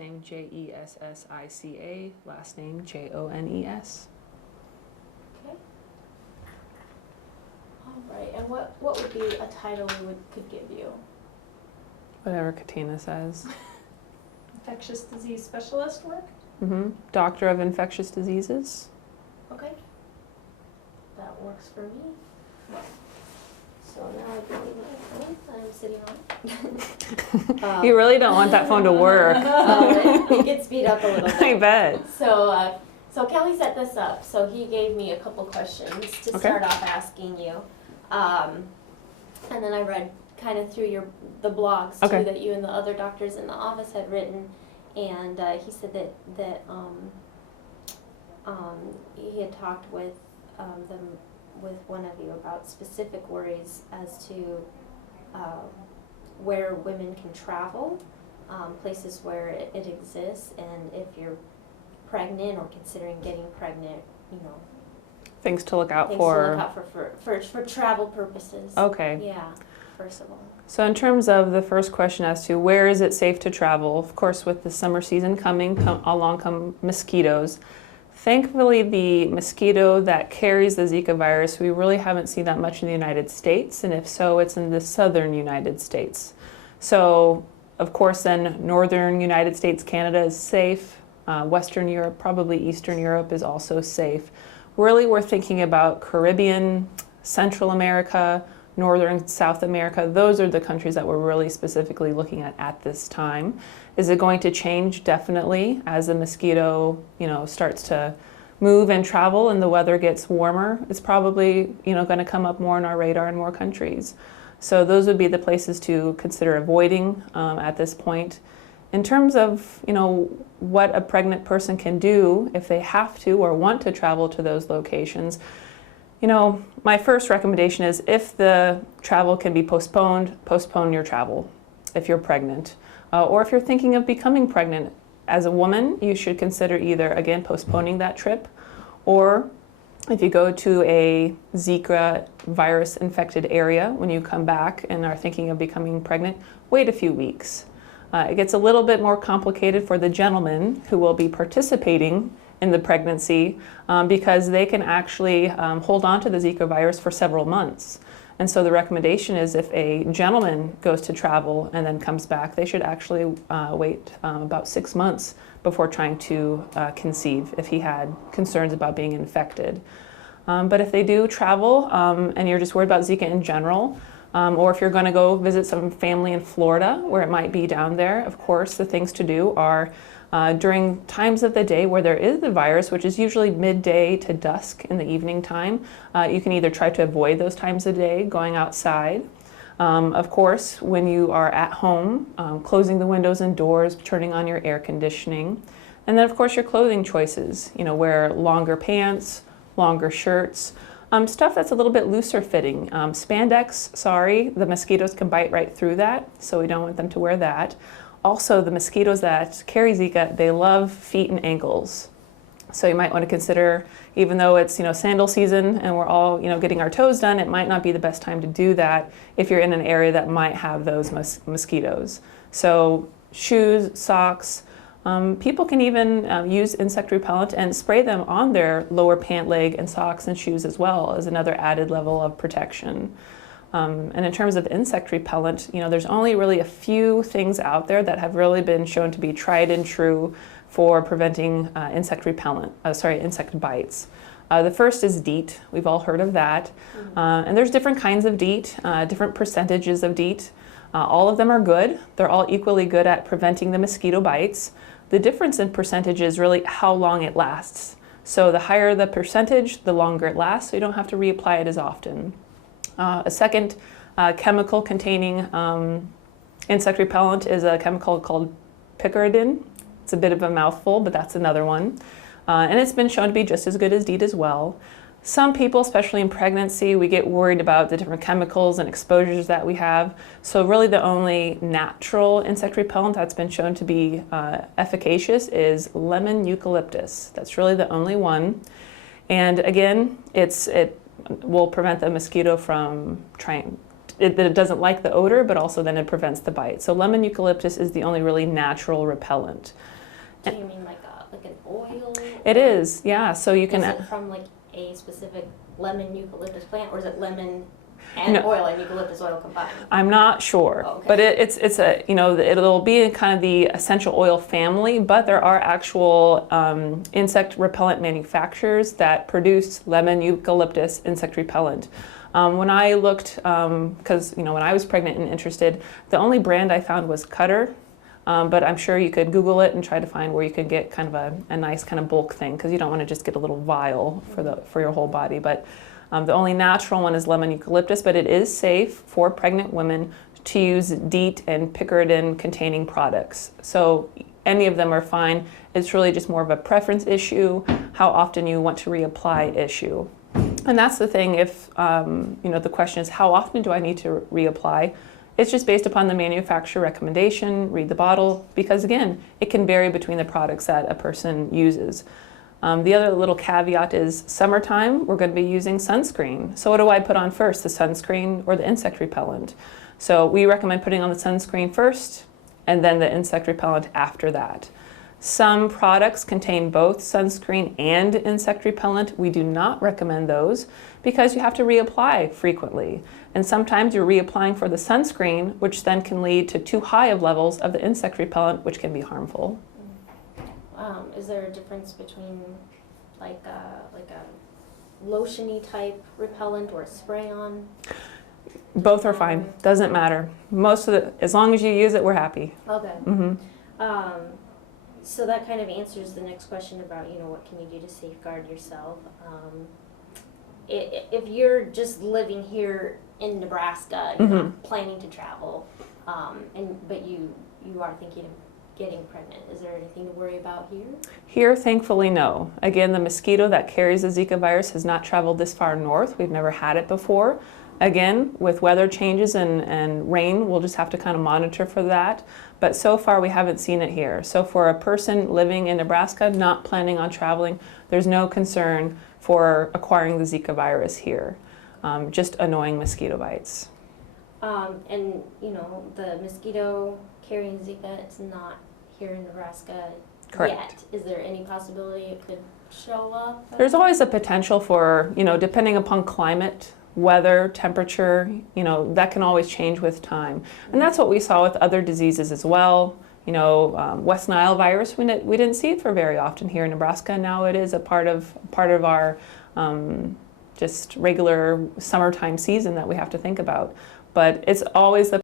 name Jessica, last name Jones. Okay. All right. And what would be a title we could give you? Whatever Katina says. Infectious disease specialist work? Doctor of infectious diseases. Okay. That works for me. So now I believe my phone I'm sitting on. You really don't want that phone to work. It could speed up a little bit. I bet. So Kelly set this up. So he gave me a couple questions to start off asking you. And then I read kind of through the blogs too that you and the other doctors in the office had written. And he said that he had talked with with one of you about specific worries as to where women can travel, places where it exists, and if you're pregnant or considering getting pregnant, things to look out things for. to look out for travel purposes. Okay. Yeah, first of all. So in terms of the first question as to where is it safe to travel, of course with the summer season coming, along come mosquitoes. Thankfully, the mosquito that carries the Zika virus, we really haven't seen that much in the United States, and if so, it's in the southern United States. So, of course, then northern United States, Canada is safe. Western Europe, probably Eastern Europe is also safe. Really, we're thinking about Caribbean, Central America, Northern South America. Those are the countries that we're really specifically looking at this time. Is it going to change? Definitely, as the mosquito, starts to move and travel and the weather gets warmer. It's probably, going to come up more on our radar in more countries. So those would be the places to consider avoiding at this point. In terms of, what a pregnant person can do if they have to or want to travel to those locations, my first recommendation is if the travel can be postponed, postpone your travel if you're pregnant. Or if you're thinking of becoming pregnant as a woman, you should consider either, again, postponing that trip, or if you go to a Zika virus infected area when you come back and are thinking of becoming pregnant, wait a few weeks. It gets a little bit more complicated for the gentlemen who will be participating in the pregnancy because they can actually hold on to the Zika virus for several months. And so the recommendation is if a gentleman goes to travel and then comes back, they should actually wait about 6 months before trying to conceive if he had concerns about being infected. But if they do travel and you're just worried about Zika in general, or if you're going to go visit some family in Florida where it might be down there, of course, the things to do are during times of the day where there is the virus, which is usually midday to dusk in the evening time, you can either try to avoid those times of day going outside. Of course, when you are at home, closing the windows and doors, turning on your air conditioning. And then, of course, your clothing choices. Wear longer pants, longer shirts, stuff that's a little bit looser fitting. Spandex, the mosquitoes can bite right through that, so we don't want them to wear that. Also, the mosquitoes that carry Zika, they love feet and ankles. So you might want to consider, even though it's sandal season and we're all getting our toes done, it might not be the best time to do that if you're in an area that might have those mosquitoes. So shoes, socks. People can even use insect repellent and spray them on their lower pant leg and socks and shoes as well as another added level of protection. And in terms of insect repellent, there's only really a few things out there that have really been shown to be tried and true for preventing insect bites. The first is DEET. We've all heard of that. And there's different kinds of DEET, different percentages of DEET. All of them are good. They're all equally good at preventing the mosquito bites. The difference in percentage is really how long it lasts. So the higher the percentage, the longer it lasts, so you don't have to reapply it as often. A second chemical containing insect repellent is a chemical called picaridin. It's a bit of a mouthful, but that's another one. And it's been shown to be just as good as DEET as well. Some people, especially in pregnancy, we get worried about the different chemicals and exposures that we have. So really the only natural insect repellent that's been shown to be efficacious is lemon eucalyptus. That's really the only one. And again, it will prevent the mosquito from that it doesn't like the odor, but also then it prevents the bite. So lemon eucalyptus is the only really natural repellent. Do you mean like an oil? It is, yeah. So you can. Is it from like a specific lemon eucalyptus plant, or is it lemon and oil and eucalyptus oil combined? I'm not sure, okay. but it's a, you know, it'll be in kind of the essential oil family, but there are actual insect repellent manufacturers that produce lemon eucalyptus insect repellent. When I looked, because you know, when I was pregnant and interested, the only brand I found was Cutter, but I'm sure you could Google it and try to find where you could get kind of a nice kind of bulk thing, because you don't want to just get a little vial for your whole body. But the only natural one is lemon eucalyptus, but it is safe for pregnant women to use DEET and picaridin containing products. So any of them are fine. It's really just more of a preference issue, how often you want to reapply issue. And that's the thing, if you know, the question is how often do I need to reapply? It's just based upon the manufacturer recommendation, read the bottle, because again, it can vary between the products that a person uses. The other little caveat is summertime, we're going to be using sunscreen. So what do I put on first, the sunscreen or the insect repellent? So we recommend putting on the sunscreen first and then the insect repellent after that. Some products contain both sunscreen and insect repellent. We do not recommend those because you have to reapply frequently. And sometimes you're reapplying for the sunscreen, which then can lead to too high of levels of the insect repellent, which can be harmful. Is there a difference between like a lotiony type repellent or a spray-on? Both are fine. Doesn't matter. Most of the, as long as you use it, we're happy. Okay. Mm-hmm. So that kind of answers the next question about, you know, what can you do to safeguard yourself? If you're just living here in Nebraska, you're not planning to travel, but you are thinking of getting pregnant, is there anything to worry about here? Here, thankfully, no. Again, the mosquito that carries the Zika virus has not traveled this far north. We've never had it before. Again, with weather changes and rain, we'll just have to kind of monitor for that. But so far, we haven't seen it here. So for a person living in Nebraska, not planning on traveling, there's no concern for acquiring the Zika virus here. Just annoying mosquito bites. And, you know, the mosquito carrying Zika, it's not here in Nebraska Correct. yet. Is there any possibility it could show up? There's always a potential for, you know, depending upon climate, weather, temperature, you know, that can always change with time. And that's what we saw with other diseases as well. You know, West Nile virus, we didn't see it for very often here in Nebraska. Now it is a part of our just regular summertime season that we have to think about. But it's always the